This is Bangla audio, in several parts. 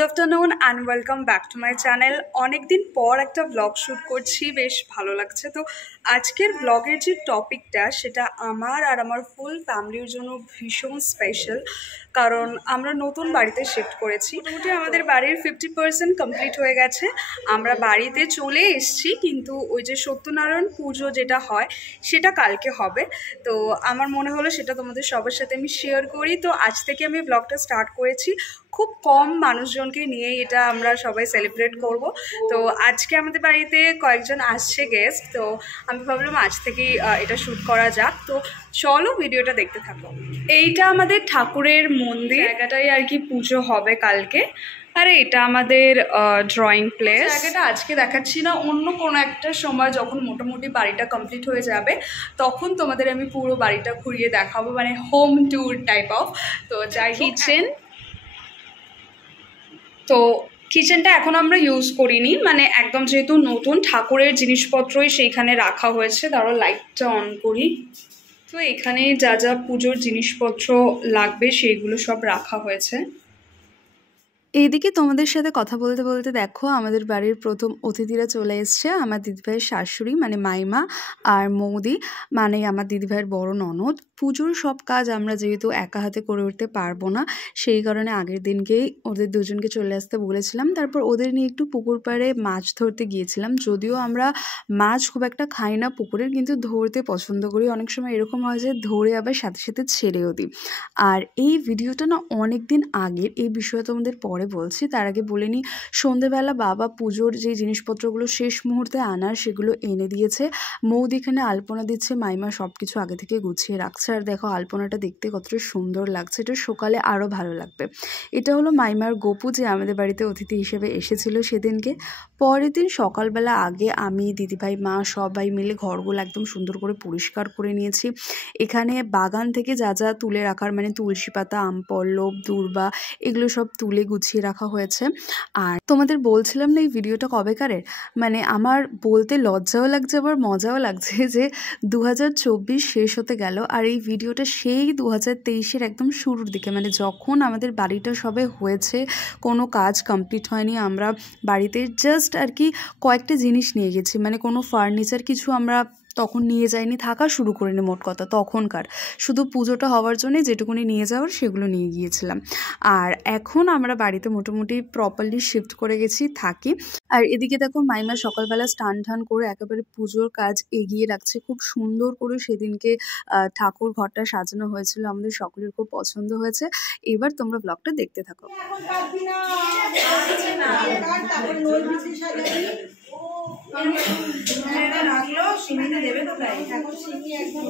Good afternoon and welcome back to my channel. অনেকদিন পর একটা ব্লগ শ্যুট করছি, বেশ ভালো লাগছে। তো আজকের ব্লগের যে টপিকটা সেটা আমার আর আমার ফুল ফ্যামিলির জন্য ভীষণ স্পেশাল, কারণ আমরা নতুন বাড়িতে শিফট করেছি। মোটামুটি আমাদের বাড়ির 50% কমপ্লিট হয়ে গেছে, আমরা বাড়িতে চলে এসেছি, কিন্তু ওই যে সত্যনারায়ণ পুজো যেটা হয় সেটা কালকে হবে। তো আমার মনে হলো সেটা তোমাদের সবার সাথে আমি শেয়ার করি। তো আজ থেকে আমি ব্লগটা স্টার্ট করেছি, খুব কম মানুষজনকে নিয়ে এটা আমরা সবাই সেলিব্রেট করব। তো আজকে আমাদের বাড়িতে কয়েকজন আসছে গেস্ট, তো আমি ভাবলাম আজ থেকেই এটা শ্যুট করা যাক। তো চলো ভিডিওটা দেখতে থাকো। এইটা আমাদের ঠাকুরের মন্দির, জায়গাটাই আর কি পুজো হবে কালকে। আরে এটা আমাদের ড্রয়িং প্লেস। জায়গাটা আজকে দেখাচ্ছি না, অন্য কোনো একটা সময় যখন মোটামুটি বাড়িটা কমপ্লিট হয়ে যাবে তখন তোমাদের আমি পুরো বাড়িটা ঘুরিয়ে দেখাবো, মানে হোম ট্যুর টাইপ অফ। তো যাই কিচেন, তো কিচেনটা এখন আমরা ইউজ করিনি, মানে একদম যেহেতু নতুন ঠাকুরের জিনিসপত্রই সেইখানে রাখা হয়েছে। ধরো লাইটটা অন করি, তো এখানে যা যা পুজোর জিনিসপত্র লাগবে সেইগুলো সব রাখা হয়েছে। এইদিকে তোমাদের সাথে কথা বলতে বলতে দেখো আমাদের বাড়ির প্রথম অতিথিরা চলে এসছে। আমার দিদিভাইয়ের শাশুড়ি মানে মাইমা, আর মৌদি মানে আমার দিদিভাইয়ের বড় ননদ। পুজোর সব কাজ আমরা যেহেতু একা হাতে করে উঠতে পারবো না, সেই কারণে আগের দিনকেই ওদের দুজনকে চলে আসতে বলেছিলাম। তারপর ওদের নিয়ে একটু পুকুর পাড়ে মাছ ধরতে গিয়েছিলাম। যদিও আমরা মাছ খুব একটা খাই না পুকুরের, কিন্তু ধরতে পছন্দ করি। অনেক সময় এরকম হয় যে ধরে আবার সাথে সাথে ছেড়েও দিই। আর এই ভিডিওটা না অনেক দিন আগের, এই বিষয়ে তোমাদের পরে বলছি। তার আগে বলে নিই, সন্ধেবেলা বাবা পুজোর যে জিনিসপত্রগুলো শেষ মুহূর্তে আনার সেগুলো এনে দিয়েছে। মৌদি এখানে আলপনা দিচ্ছে, মাইমা সব কিছু আগে থেকে গুছিয়ে রাখছে। আর দেখো আলপনাটা দেখতে কতটা সুন্দর লাগছে, এটা সকালে আরও ভালো লাগবে। এটা হলো মাইমার গপু, যে আমাদের বাড়িতে অতিথি হিসেবে এসেছিল সেদিনকে। পরের দিন সকালবেলা আগে আমি, দিদিভাই, মা সবাই মিলে ঘরগুলো একদম সুন্দর করে পরিষ্কার করে নিয়েছি। এখানে বাগান থেকে যা যা তুলে রাখার, মানে তুলসী পাতা, আম পল্লব, দূর্বা, এগুলো সব তুলে গুছিয়ে রাখা হয়েছে। আর তোমাদের বলছিলাম না এই ভিডিওটা কবেকারের, মানে আমার বলতে লজ্জাও লাগছে আবার মজাও লাগছে যে 2024 শেষ হতে গেল, আর এই ভিডিওটা সেই 2023-এর একদম শুরুর দিকে, মানে যখন আমাদের বাড়িটা সবে হয়েছে, কোনো কাজ কমপ্লিট হয়নি। আমরা বাড়িতে জাস্ট আর কি কয়েকটা জিনিস নিয়ে গেছি, মানে কোনো ফার্নিচার কিছু আমরা তখন নিয়ে যাইনি, থাকা শুরু করিনি। মোট কথা তখনকার শুধু পুজোটা হওয়ার জন্য যেটুকুনি নিয়ে যাওয়ার সেগুলো নিয়ে গিয়েছিলাম। আর এখন আমরা বাড়িতে মোটামুটি প্রপারলি শিফট করে গেছি, থাকি। আর এদিকে দেখো মাইমা সকালবেলা স্নান টান করে একেবারে পুজোর কাজ এগিয়ে রাখছে। খুব সুন্দর করে সেদিনকে ঠাকুর ঘরটা সাজানো হয়েছিল, আমাদের সকলের খুব পছন্দ হয়েছে। এবার তোমরা ব্লগটা দেখতে থাকো। দেবে তো তাই এখন সিমি একদম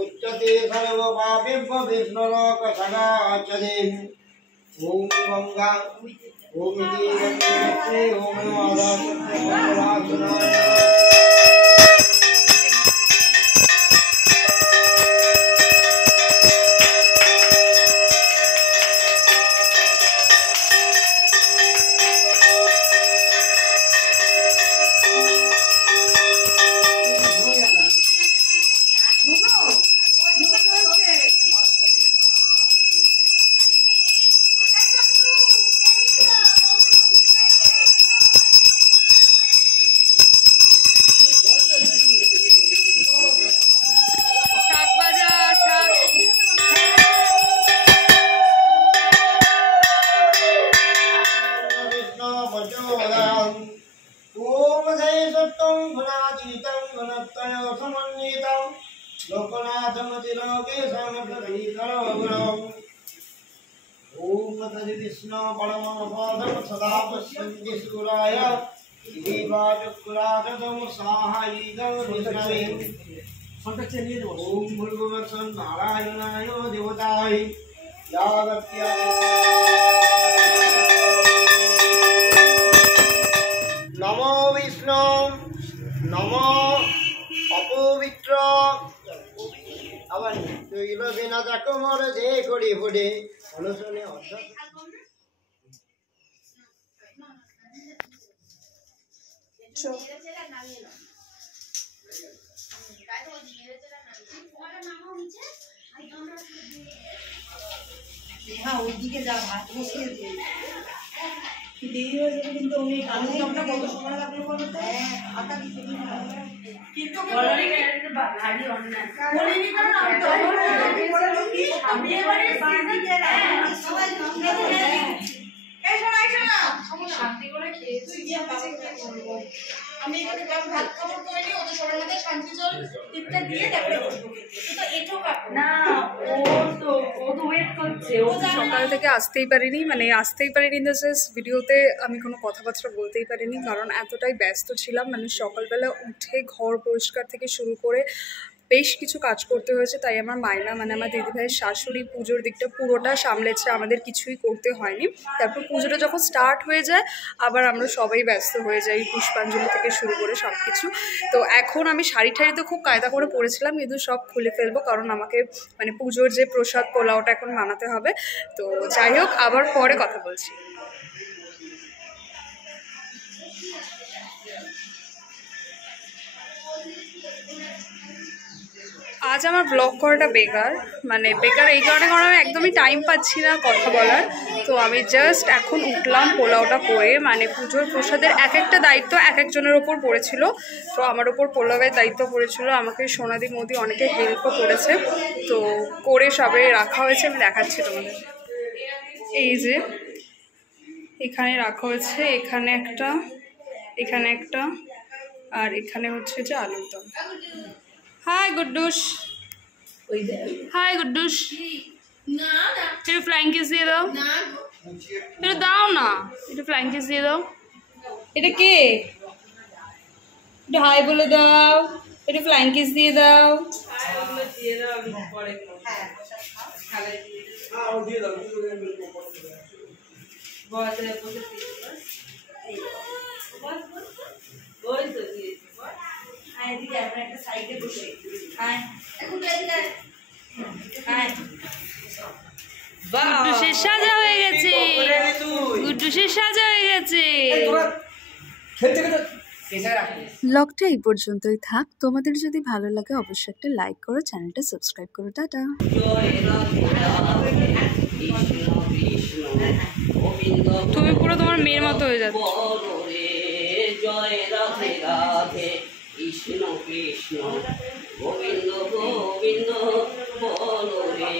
উচ্চতে সর্বপাপেভ্য বিষ্ণুলোক সদাচরে। ওম গঙ্গা ওম ইতি গঙ্গে ওম আদাসনায়। ओम तद् विष्णु परमपदं सदा पश्यन्ति सूराय देवाचक्रादं साहायिदं विष्णवे। ओम भूर्भुवस्सुः नारायणाय देवताय यागत्या। नमो विष्णु नमो পবিত্র আবার তৈল বিনা দেখো মরে যে করি পড়ে অনুশনে অর্ধ হ্যাঁ ওইদিকে যা ভাত বসিয়ে দিয়ে দেরি হয়ে যাবে কিন্তু আমি কালকে কত সময় লাগলো বলো তো আটা দিতে কিন্তু ভারী অন্যায় বলিনি কারণ আমি তো আমি এবারে বাড়িতে সবাই এই শোনা শান্তি করে খেয়ে তুই গিয়ে বাবা করবো আমি এখানে ভাত খাবার তৈরি ওদের সবার মধ্যে শান্তি জল টিপটা দিয়ে তারপরে বসবো তো এটো কাটো না ও তো ওয়েট করছে ও সকাল থেকে আসতেই পারিনি, মানে আসতেই পারিনি ইন দ্য সেন্স ভিডিওতে আমি কোনো কথাবার্তা বলতেই পারিনি, কারণ এতটাই ব্যস্ত ছিলাম। মানে সকালবেলা উঠে ঘর পরিষ্কার থেকে শুরু করে বেশ কিছু কাজ করতে হয়েছে, তাই আমার মাইমা মানে আমার দিদিভাইয়ের শাশুড়ি পুজোর দিকটা পুরোটা সামলেছে, আমাদের কিছুই করতে হয়নি। তারপর পুজোটা যখন স্টার্ট হয়ে যায় আবার আমরা সবাই ব্যস্ত হয়ে যাই, পুষ্পাঞ্জলি থেকে শুরু করে সব কিছু। তো এখন আমি শাড়ি ঠাড়ি তো খুব কায়দা করে পরেছিলাম, কিন্তু সব খুলে ফেলবো, কারণ আমাকে মানে পুজোর যে প্রসাদ পোলাওটা এখন বানাতে হবে। তো যাই হোক, আবার পরে কথা বলছি। আজ আমার ব্লগ করাটা বেকার, মানে বেকার এই কারণে, কারণ আমি একদমই টাইম পাচ্ছি না কথা বলার। তো আমি জাস্ট এখন উঠলাম পোলাওটা করে, মানে পুজোর প্রসাদের এক একটা দায়িত্ব এক একজনের ওপর পড়েছিল। তো আমার ওপর পোলাওয়ের দায়িত্ব পড়েছিল, আমাকে সোনাদি মোদি অনেকে হেল্পও করেছে। তো করে সবে রাখা হয়েছে, আমি দেখাচ্ছি তোমাদের। এই যে এখানে রাখা হয়েছে, এখানে একটা, এখানে একটা, আর এখানে হচ্ছে যে আলুর দম। হাই গুড্ডুস, হাই গুড্ডুস, একটু ফ্লাইং কিস দিয়ে দাও, একটু দাও না, একটু ফ্লাইং কিস দিয়ে দাও। এটা কে? একটু হাই বলে দাও, একটু ফ্লাইং কিস দিয়ে দাও। গুড্ডুসের সাজা হয়ে গেছে, গুড্ডুসের সাজা হয়ে গেছে। ব্লগটা এই পর্যন্তই থাক। তোমাদের যদি ভালো লাগে অবশ্যই একটা লাইক করো, চ্যানেলটা সাবস্ক্রাইব করো। টাটা। তুমি পুরো তোমার মেয়ের মতো হয়ে যাচ্ছ। জয় রাধে রাধে কৃষ্ণ কৃষ্ণ গোবিন্দ গোবিন্দ বলো রে।